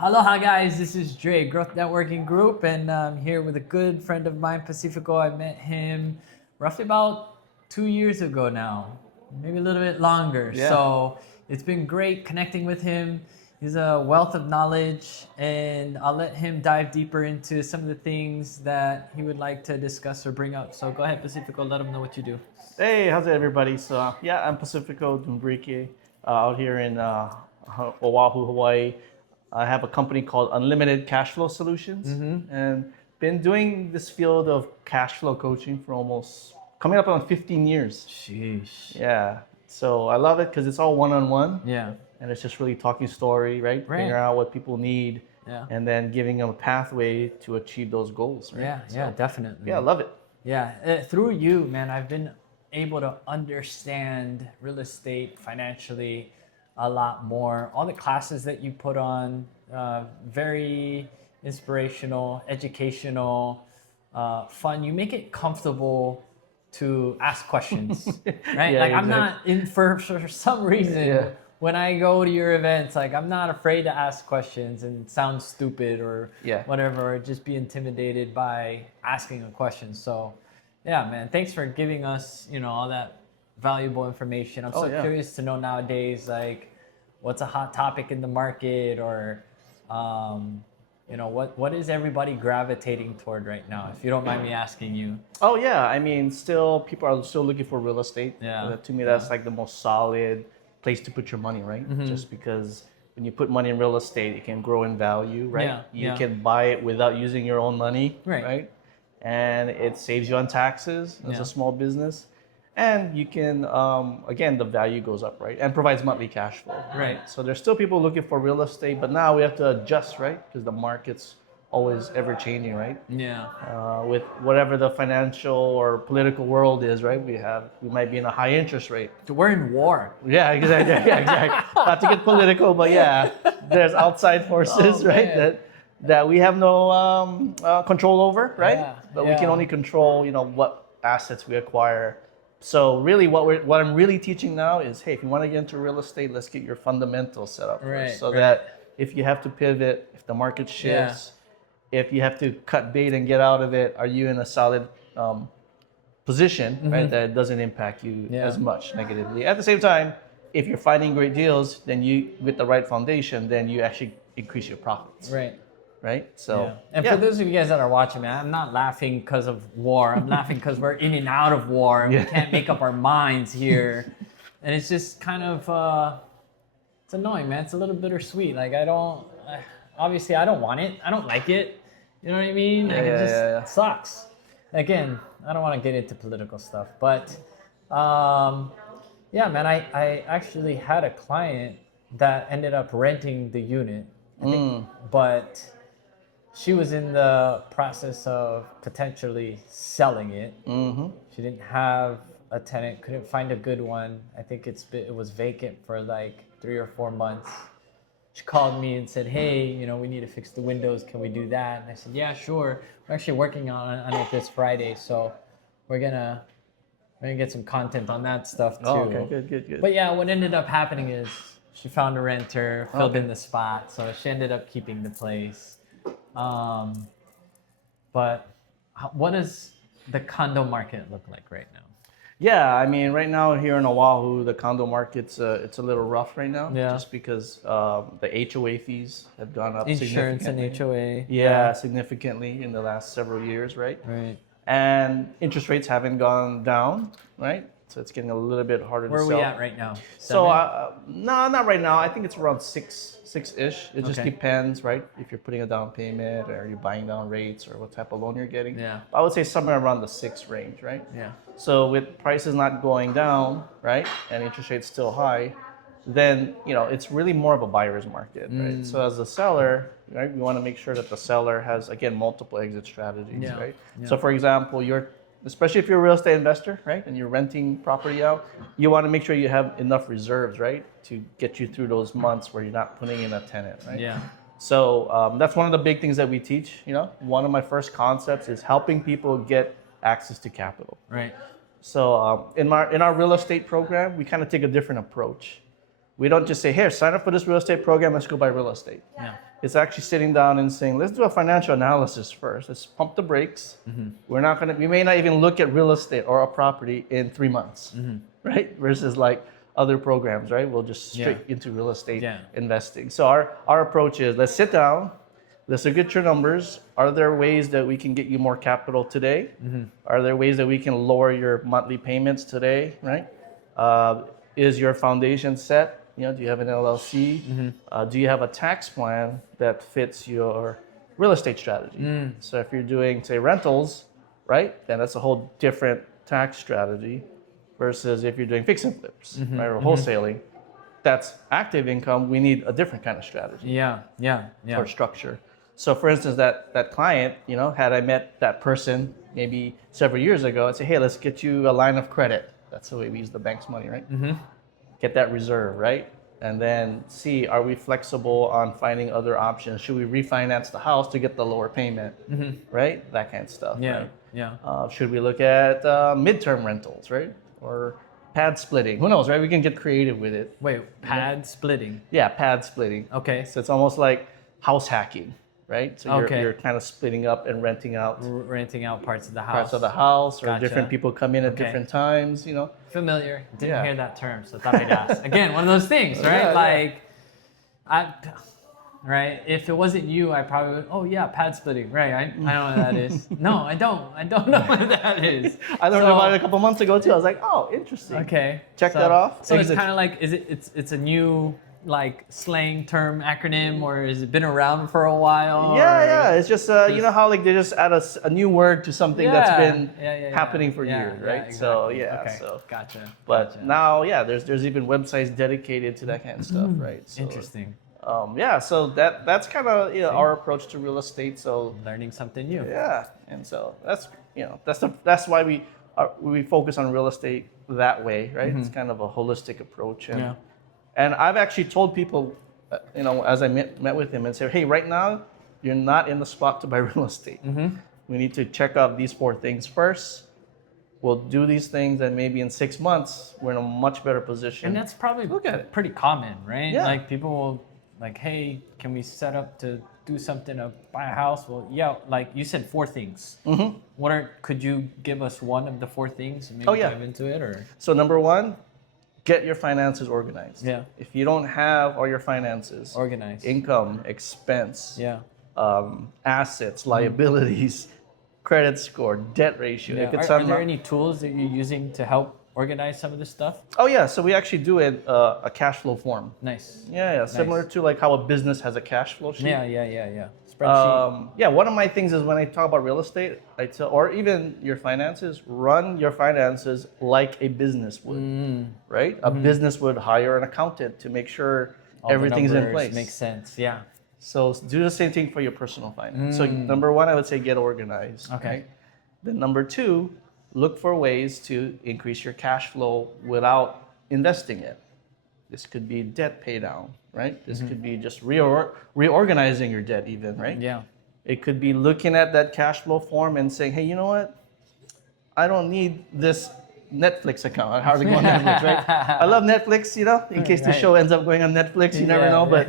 Aloha guys, this is Dre, Growth Networking Group, and I'm here with a good friend of mine, Pacifico. I met him roughly about 2 years ago now, maybe a little bit longer. Yeah. So it's been great connecting with him. He's a wealth of knowledge, and I'll let him dive deeper into some of the things that he would like to discuss or bring up. So go ahead, Pacifico, let him know what you do. Hey, how's it, everybody? So, yeah, I'm Pacifico Dumbrique out here in Oahu, Hawaii. I have a company called Unlimited Cash Flow Solutions, and been doing this field of cash flow coaching for almost coming up on 15 years. Sheesh. Yeah, so I love it because it's all one-on-one, Yeah. and it's just really talking story, right? Right. Figuring out what people need, Yeah. and then giving them a pathway to achieve those goals, right? Yeah, yeah, definitely. Yeah, I love it. Yeah, through you, man, I've been able to understand real estate financially a lot more. All the classes that you put on, very inspirational, educational, fun. You make it comfortable to ask questions, right? Yeah, like I'm exactly. not in for some reason. Yeah. When I go to your events, like I'm not afraid to ask questions and sound stupid or Yeah. whatever, or just be intimidated by asking a question. So, yeah, man, thanks for giving us, all that valuable information. I'm so yeah. curious to know nowadays, like, what's a hot topic in the market, or, what is everybody gravitating toward right now? If you don't mind me asking you. Oh yeah, I mean, still people are still looking for real estate. Yeah. To me, that's like the most solid place to put your money, right? Just because when you put money in real estate, it can grow in value, right? Yeah, You yeah. can buy it without using your own money, Right. And it saves you on taxes as Yeah. a small business, and you can again, the value goes up, right? And provides monthly cash flow, Right. So there's still people looking for real estate, but now we have to adjust, right? Because the market's always ever changing, right? Yeah. With whatever the financial or political world is, right? We might be in a high interest rate. We're in war. Yeah, exactly. Yeah, exactly. Not to get political, but yeah, there's outside forces, Oh, right? man. That we have no control over, right? Yeah, But we can yeah. only control, what assets we acquire. So really, what I'm really teaching now is, hey, if you want to get into real estate, let's get your fundamentals set up Right, first, so right. that if you have to pivot, if the market shifts, if you have to cut bait and get out of it, are you in a solid position, right? That it doesn't impact you Yeah. as much negatively. At the same time, if you're finding great deals, then you, with the right foundation, then you actually increase your profits, Right. So, Yeah. And for those of you guys that are watching, man, I'm not laughing because of war. I'm laughing because we're in and out of war, and we can't make up our minds here. And it's just kind of, it's annoying, man. It's a little bittersweet. Like, obviously, I don't want it. I don't like it. You know what I mean? Like, it just sucks. Again, I don't want to get into political stuff, but yeah, man, I actually had a client that ended up renting the unit, I think, but she was in the process of potentially selling it. She didn't have a tenant, couldn't find a good one. I think it was vacant for like 3 or 4 months. She called me and said, hey, we need to fix the windows. Can we do that? And I said, yeah, sure. We're actually working on it this Friday, so we're gonna get some content on that stuff too. Oh, okay, good. But yeah, what ended up happening is she found a renter, filled in the spot, so she ended up keeping the place. But what does the condo market look like right now? Yeah, I mean, right now here in Oahu, the condo market's it's a little rough right now, Yeah. just because the HOA fees have gone up Insurance and significantly. HOA. Yeah, significantly in the last several years, right? Right. And interest rates haven't gone down, right? So it's getting a little bit harder Where to are sell. we at right now? So, 7? no, not right now. I think it's around six-ish. It just Okay. depends, right? If you're putting a down payment or you're buying down rates or what type of loan you're getting. Yeah. I would say somewhere around the 6 range, right? Yeah. So with prices not going down, right, and interest rates still high, then it's really more of a buyer's market, right? So as a seller, right, we want to make sure that the seller has, again, multiple exit strategies, Yeah. right? Yeah. So for example, especially if you're a real estate investor, right, and you're renting property out, you want to make sure you have enough reserves, right, to get you through those months where you're not putting in a tenant, right? Yeah. So that's one of the big things that we teach. One of my first concepts is helping people get access to capital. Right. So in our real estate program, we kind of take a different approach. We don't just say, here, sign up for this real estate program, let's go buy real estate. Yeah. It's actually sitting down and saying, let's do a financial analysis first. Let's pump the brakes. We may not even look at real estate or a property in 3 months, right? Versus like other programs, right? We'll just straight into real estate investing. So our approach is, let's sit down, let's look at your numbers. Are there ways that we can get you more capital today? Are there ways that we can lower your monthly payments today, right? Is your foundation set? Do you have an LLC? Do you have a tax plan that fits your real estate strategy? So if you're doing, say, rentals, right, then that's a whole different tax strategy versus if you're doing fix and flips, right, or wholesaling. That's active income. We need a different kind of strategy. Or structure. So for instance, that client, had I met that person maybe several years ago, I'd say, hey, let's get you a line of credit. That's the way we use the bank's money, right? Get that reserve, right? And then see, are we flexible on finding other options? Should we refinance the house to get the lower payment, right? That kind of stuff, right? Should we look at midterm rentals, right? Or pad splitting? Who knows, right? We can get creative with it. Wait, pad splitting? Yeah, pad splitting. Okay. So it's almost like house hacking, right? So you're kind of splitting up and renting out parts of the house. Or different people come in at different times, Familiar. Didn't hear that term, so thought I'd ask. Again, one of those things, right? Right? If it wasn't you, I probably would, oh yeah, pad splitting, right? I know what that is. No, I don't know what that is. I learned about it a couple months ago too. I was like, oh, interesting. Okay. Check that off. So it's kind of like, it's a new like slang term acronym, or has it been around for a while? Yeah. It's just you know how like they just add a new word to something that's been happening for years, right? Exactly. So Okay. so Gotcha. now there's even websites dedicated to that kind of stuff, right? So, Interesting. So that's kind of our approach to real estate. So Learning something new. yeah, and so that's why we focus on real estate that way, right? It's kind of a holistic approach. And I've actually told people, as I met with him and said, hey, right now, you're not in the spot to buy real estate. We need to check out these 4 things first. We'll do these things, and maybe in 6 months, we're in a much better position. And that's probably pretty common, right? Yeah. Like people will like, hey, can we set up to do something to buy a house? Well, yeah, like you said, 4 things. Could you give us one of the 4 things and maybe dive into it? Or So number 1, get your finances organized. Yeah. If you don't have all your finances organized, income, expense, yeah, assets, liabilities, credit score, debt ratio. Yeah. If it's are there any tools that you're using to help organize some of this stuff? Oh yeah, so we actually do a cash flow form. Nice. Yeah, similar to like how a business has a cash flow sheet. Yeah. Spreadsheet. One of my things is when I talk about real estate, I tell, or even your finances, run your finances like a business would, right? A business would hire an accountant to make sure everything's in place. Makes sense. Yeah. So do the same thing for your personal finance. So number 1, I would say get organized. Okay. Right? Then number 2, look for ways to increase your cash flow without investing it. This could be debt pay down, right? This could be just reorganizing your debt even, right? Yeah. It could be looking at that cash flow form and saying, hey, you know what? I don't need this Netflix account. I hardly go on Netflix, right? I love Netflix, in case the show ends up going on Netflix, you never know. But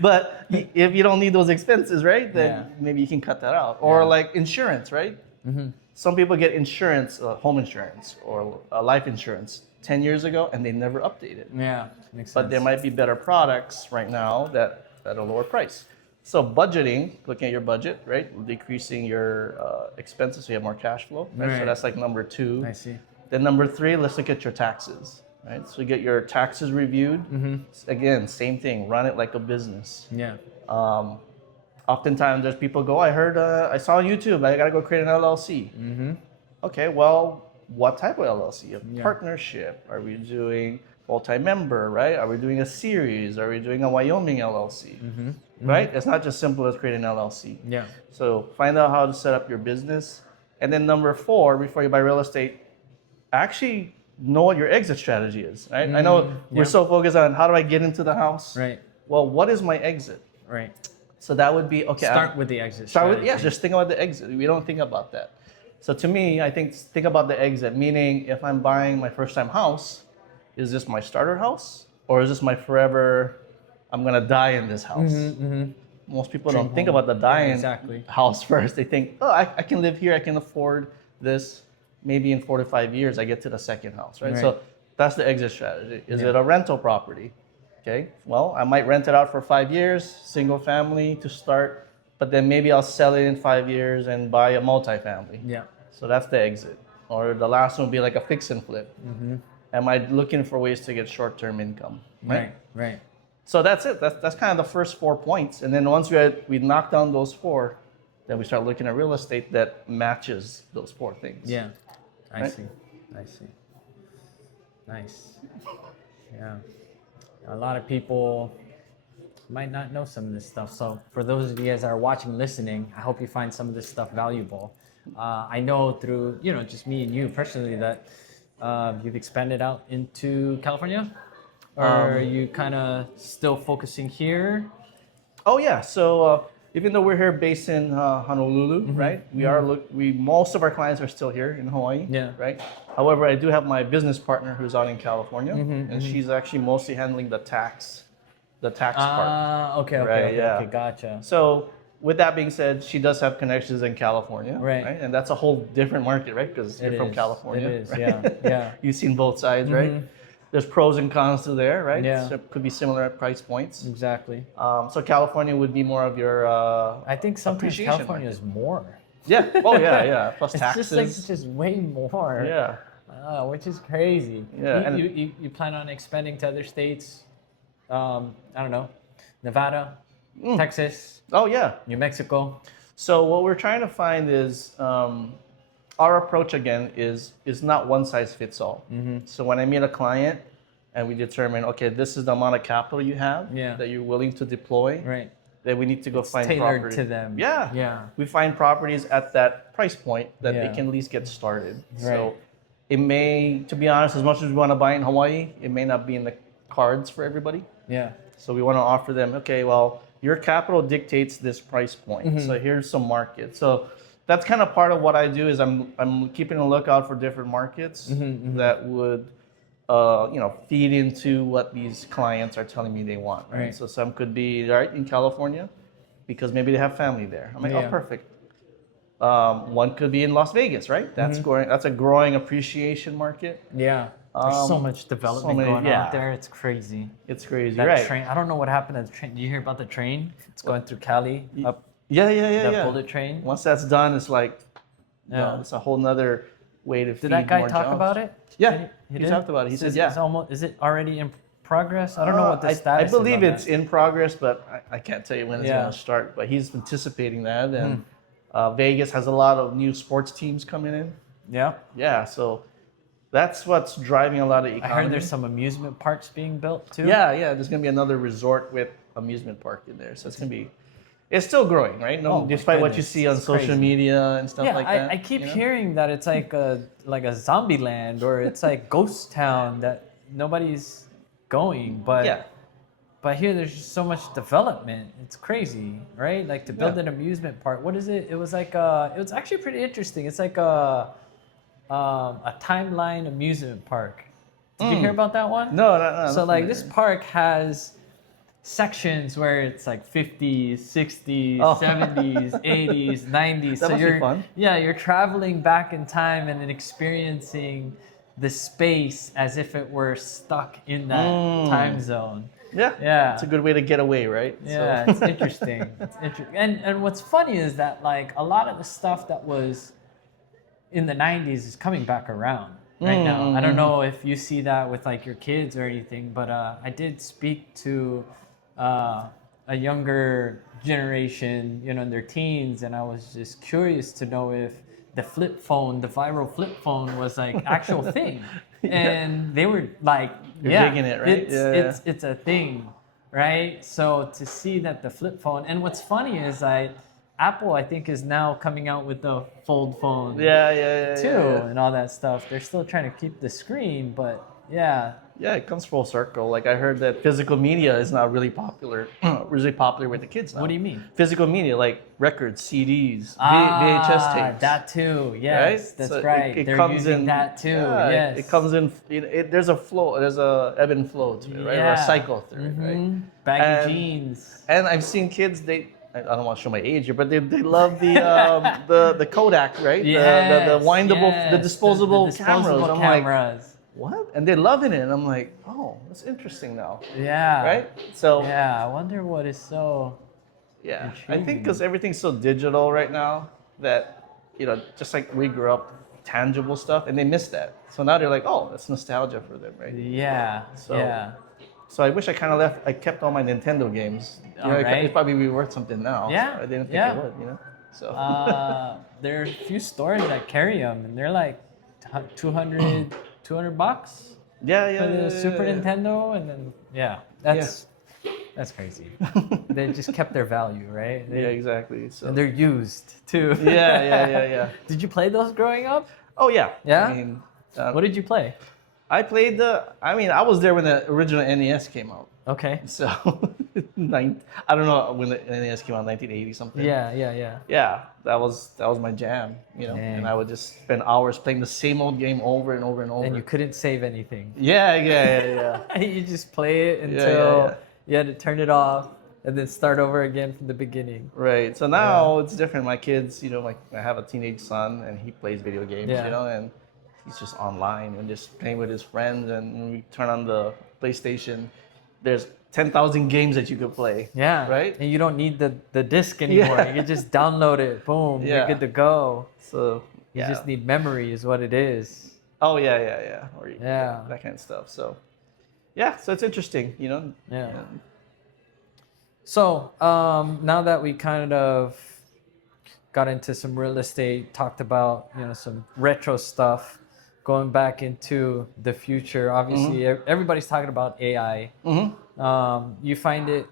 but if you don't need those expenses, right, then maybe you can cut that out. Or like insurance, right? Some people get insurance, home insurance or life insurance 10 years ago, and they never update it. Yeah, makes sense. But there might be better products right now that at a lower price. So budgeting, looking at your budget, right? Decreasing your expenses so you have more cash flow. Right? So that's like number 2. I see. Then number 3, let's look at your taxes, right? So get your taxes reviewed. Again, same thing, run it like a business. Yeah. Oftentimes there's people go, I saw on YouTube, I gotta go create an LLC. Okay, well, what type of LLC? A partnership? Are we doing multi-member, right? Are we doing a series? Are we doing a Wyoming LLC? Right? It's not just simple as creating an LLC. Yeah. So find out how to set up your business. And then number 4, before you buy real estate, actually know what your exit strategy is, right? I know we're so focused on how do I get into the house? Right. Well, what is my exit? Right. So that would be, okay. Start with the exit. Just think about the exit. We don't think about that. So to me, I think about the exit, meaning if I'm buying my first time house, is this my starter house or is this my forever I'm gonna die in this house. Most people don't think about the dying exactly. house first. They think, oh, I can live here. I can afford this. Maybe in 4 to 5 years, I get to the second house, right? So that's the exit strategy. Is it a rental property? Okay, well, I might rent it out for 5 years, single family to start, but then maybe I'll sell it in 5 years and buy a multifamily. Yeah. So that's the exit. Or the last one would be like a fix and flip. Am I looking for ways to get short-term income? Right. So that's it. That's kind of the first 4 points. And then once we knock down those 4, then we start looking at real estate that matches those 4 things. Yeah. I Right? see. Nice. Yeah. A lot of people might not know some of this stuff. So for those of you guys that are watching, listening, I hope you find some of this stuff valuable. I know through, just me and you personally that you've expanded out into California, or are you kind of still focusing here? Oh yeah. So even though we're here based in Honolulu, right? Most of our clients are still here in Hawaii. Yeah. Right. However, I do have my business partner who's out in California, and she's actually mostly handling the tax part. Okay, Right, yeah. okay, gotcha. So with that being said, she does have connections in California, Right. And that's a whole different market, right? Because you're from is. California. It is, right? yeah. You've seen both sides, right? There's pros and cons to there, right? Yeah. So it could be similar at price points. Exactly. So California would be more of your I think sometimes appreciation California is more. yeah. Oh yeah. Plus It's taxes. just way more. Yeah. Which is crazy. Yeah, You plan on expanding to other states? I don't know, Nevada, Texas, Oh yeah. New Mexico. So what we're trying to find is our approach again is not one size fits all. So when I meet a client and we determine, okay, this is the amount of capital you have that you're willing to deploy, Right. then we need to go find Tailored property to them. Yeah. Yeah. We find properties at that price point that they Yeah. can at least get started. Right. So it may, to be honest, as much as we want to buy in Hawaii, it may not be in the cards for everybody. Yeah. So we want to offer them, okay, well, your capital dictates this price point. So here's some markets. So that's kind of part of what I do is I'm keeping a lookout for different markets that would feed into what these clients are telling me they want. Right. Right. So some could be right in California because maybe they have family there. I'm like, Yeah. oh, perfect. One could be in Las Vegas, right? That's growing. That's a growing appreciation market. Yeah. There's so much development going yeah. out there. It's crazy. It's crazy, That right? train. I don't know what happened to the train. Did you hear about the train? It's going through Cali up Yeah, that yeah. bullet train. Once that's done, it's like, Yeah. it's a whole nother way to feed Did that guy more talk jobs. about it? Yeah, he did? talked about it. He said, Is- yeah. Is it already in progress? I don't know what the I status believe is on it's that. in progress, but I can't tell you when it's Yeah. going to start. But he's anticipating that, and Vegas has a lot of new sports teams coming in. Yeah. Yeah, so that's what's driving a lot of I economy. heard there's some amusement parks being built too. Yeah, there's going to be another resort with amusement park in there, so it's going to be. It's still growing, right? No, Oh, my despite what you goodness, see on it's social crazy. media and stuff Yeah, like that. I keep you know? hearing that it's like a zombie land or it's like ghost town that nobody's going, but Yeah. but here there's just so much development. It's crazy, right? Like to build Yeah. an amusement park. What is it? It was like it was actually pretty interesting. It's like a timeline amusement park. Did you hear about that one? No. So like this park has sections where it's like 50s, 60s, Oh. 70s, 80s, 90s. That so must be you're fun. you're traveling back in time and then experiencing the space as if it were stuck in that time zone. Yeah. It's a good way to get away, right? Yeah, So- it's interesting. And what's funny is that like a lot of the stuff that was in the 90s is coming back around right now. I don't know if you see that with like your kids or anything, but I did speak to a younger generation, in their teens, and I was just curious to know if the flip phone, the viral flip phone, was like actual thing, and they were like, You're digging it, right? It's a thing, right? So to see that the flip phone, and what's funny is Apple, I think, is now coming out with the fold phone Yeah. too, and all that stuff. They're still trying to keep the screen, but yeah, Yeah, it comes full circle. Like I heard that physical media is not really popular, really popular with the kids now. What do you mean? Physical media, like records, CDs, VHS tapes. That too. Yes, Right? that's So right. it They're comes using in, that too. yeah, Yes. it comes in. There's a flow. There's a ebb and flow to it, right? Or a cycle through it, right? Baggy jeans. And I've seen kids. I don't want to show my age here, but they love the the Kodak, right? Yes, the windable, the yes. disposable, The disposable cameras. I'm like, cameras. what? And they're loving it. And I'm like, oh, that's interesting now, Yeah. right? So Yeah, I wonder what is so. yeah, I Intriguing. think because everything's so digital right now that just like we grew up, tangible stuff, and they miss that. So now they're like, oh, that's nostalgia for them, right? Yeah. So- yeah. So I wish I kind of left. I kept all my Nintendo games. It'd probably be worth something now. Yeah, So I didn't think yeah. it would. So There are a few stores that carry them, and they're like 200 $200 yeah, for the yeah, Super yeah. Nintendo, and then that's crazy. They just kept their value, right? Yeah, exactly. So And they're used too. yeah. Did you play those growing up? Oh yeah. Yeah? I mean, What did you play? I played I was there when the original NES came out. Okay. So, I don't know when the NES came out, 1980 something. Yeah. Yeah, that was my jam, Dang. and I would just spend hours playing the same old game over and over and over. And you couldn't save anything. Yeah. You just play it until yeah. you had to turn it off and then start over again from the beginning. Right. So now it's different. My kids, like I have a teenage son and he plays video games, Yeah. and he's just online and just playing with his friends. And when we turn on the PlayStation, there's 10,000 games that you could play. Yeah. Right? And you don't need the disc anymore. Yeah. You can just download it. Boom. Yeah. You're good to go. So You yeah. just need memory is what it is. Oh yeah. Or Yeah. that kind of stuff. So yeah, so it's interesting, Yeah. And- So now that we kind of got into some real estate, talked about some retro stuff, going back into the future. Obviously, everybody's talking about AI. You find it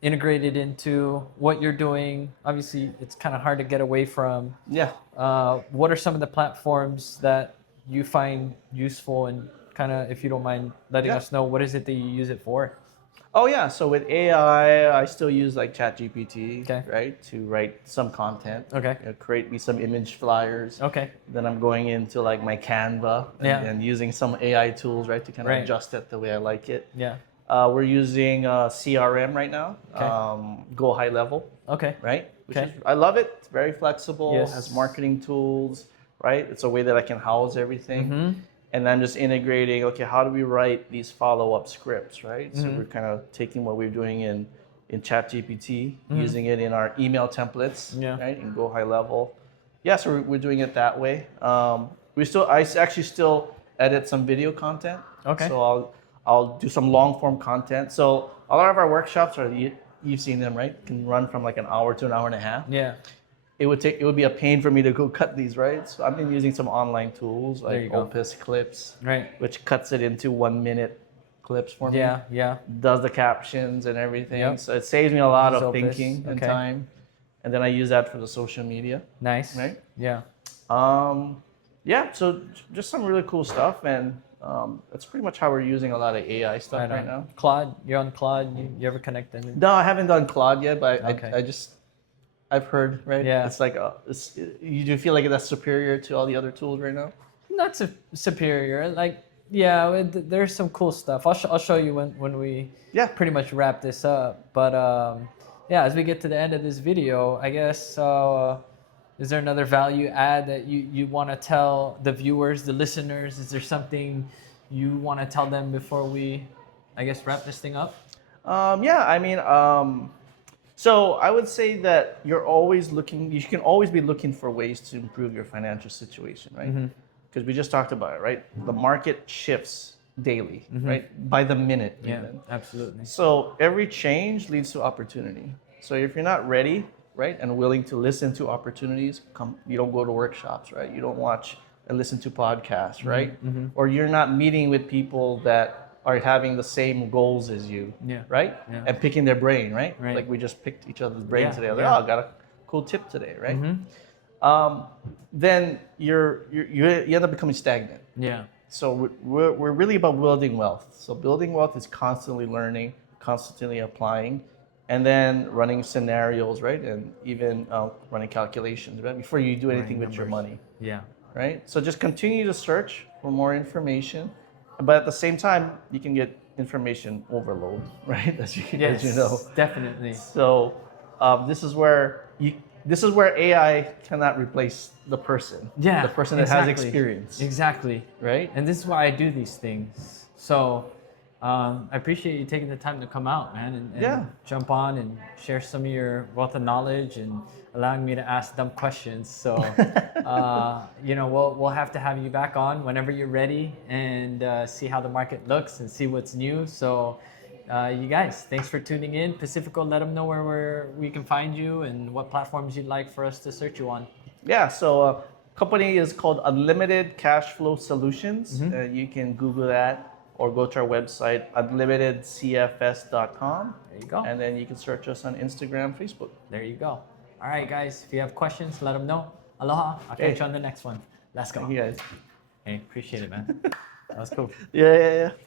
integrated into what you're doing. Obviously, it's kind of hard to get away from. Yeah. What are some of the platforms that you find useful, and kind of, if you don't mind letting Yeah. us know, what is it that you use it for? Oh yeah, so with AI, I still use like ChatGPT, Okay. right, to write some content. Okay. Create me some image flyers. Okay. Then I'm going into like my Canva Yeah. and using some AI tools, right, to kind of Right. adjust it the way I like it. Yeah. We're using CRM right now, Okay. Go High Level, Okay. right? Which Okay. is, I love it. It's very flexible. Yes. Has marketing tools, right? It's a way that I can house everything. Mm-hmm. And I'm just integrating, okay, how do we write these follow-up scripts, right? So Mm-hmm. we're kind of taking what we're doing in ChatGPT, using it in our email templates, Yeah. right? And Go High Level. Yeah, so we're doing it that way. I actually still edit some video content. Okay. So I'll do some long form content. So a lot of our workshops you've seen them, right? Can run from like an hour to an hour and a half. Yeah. It would be a pain for me to go cut these, right? So I've been using some online tools you like go. Opus Clips, Right. which cuts it into 1 minute clips for me. Yeah. Does the captions and everything. Yep. So it saves me a lot Use of Opus. thinking and Okay. time. And then I use that for the social media, Nice. right? Yeah. Yeah, so just some really cool stuff, and that's pretty much how we're using a lot of AI stuff right now. Claude, you're on Claude. You ever connect any? No, I haven't done Claude yet, but Okay. I've heard, right? Yeah. It's like, you do feel like that's superior to all the other tools right now? Not superior. Like, yeah, there's some cool stuff. I'll show you when we Yeah. pretty much wrap this up. But yeah, as we get to the end of this video, I guess, is there another value add that you want to tell the viewers, the listeners? Is there something you want to tell them before we, I guess, wrap this thing up? Yeah, I mean, so I would say that you can always be looking for ways to improve your financial situation, right? Because we just talked about it, right? The market shifts daily, right? By the minute, even. Absolutely. So every change leads to opportunity. So if you're not ready, right, and willing to listen to opportunities, you don't go to workshops, right? You don't watch and listen to podcasts, right? Or you're not meeting with people that are having the same goals as you, Yeah. right? Yeah. And picking their brain, right? Right. Like we just picked each other's brain Yeah, today. Like, yeah. oh, I got a cool tip today, right? Then you end up becoming stagnant. Yeah. So we're really about building wealth. So building wealth is constantly learning, constantly applying, and then running scenarios, right? And even running calculations, right? Before you do anything with your money, Yeah. right? So just continue to search for more information, but at the same time, you can get information overload, right? As Yes, you know. definitely. So this is where AI cannot replace the person. Yeah, The person that has experience. Exactly. Right? And this is why I do these things. So I appreciate you taking the time to come out, man, and Yeah. jump on and share some of your wealth of knowledge and allowing me to ask dumb questions. So, we'll have to have you back on whenever you're ready and see how the market looks and see what's new. So, you guys, thanks for tuning in. Pacifico, let them know where we can find you and what platforms you'd like for us to search you on. Yeah, so company is called Unlimited Cash Flow Solutions. You can Google that or go to our website, unlimitedcfs.com. There you go. And then you can search us on Instagram, Facebook. There you go. All right, guys, if you have questions, let them know. Aloha. I'll catch you on the next one. Let's go. Thank you guys. Hey, appreciate it, man. That was cool. Yeah.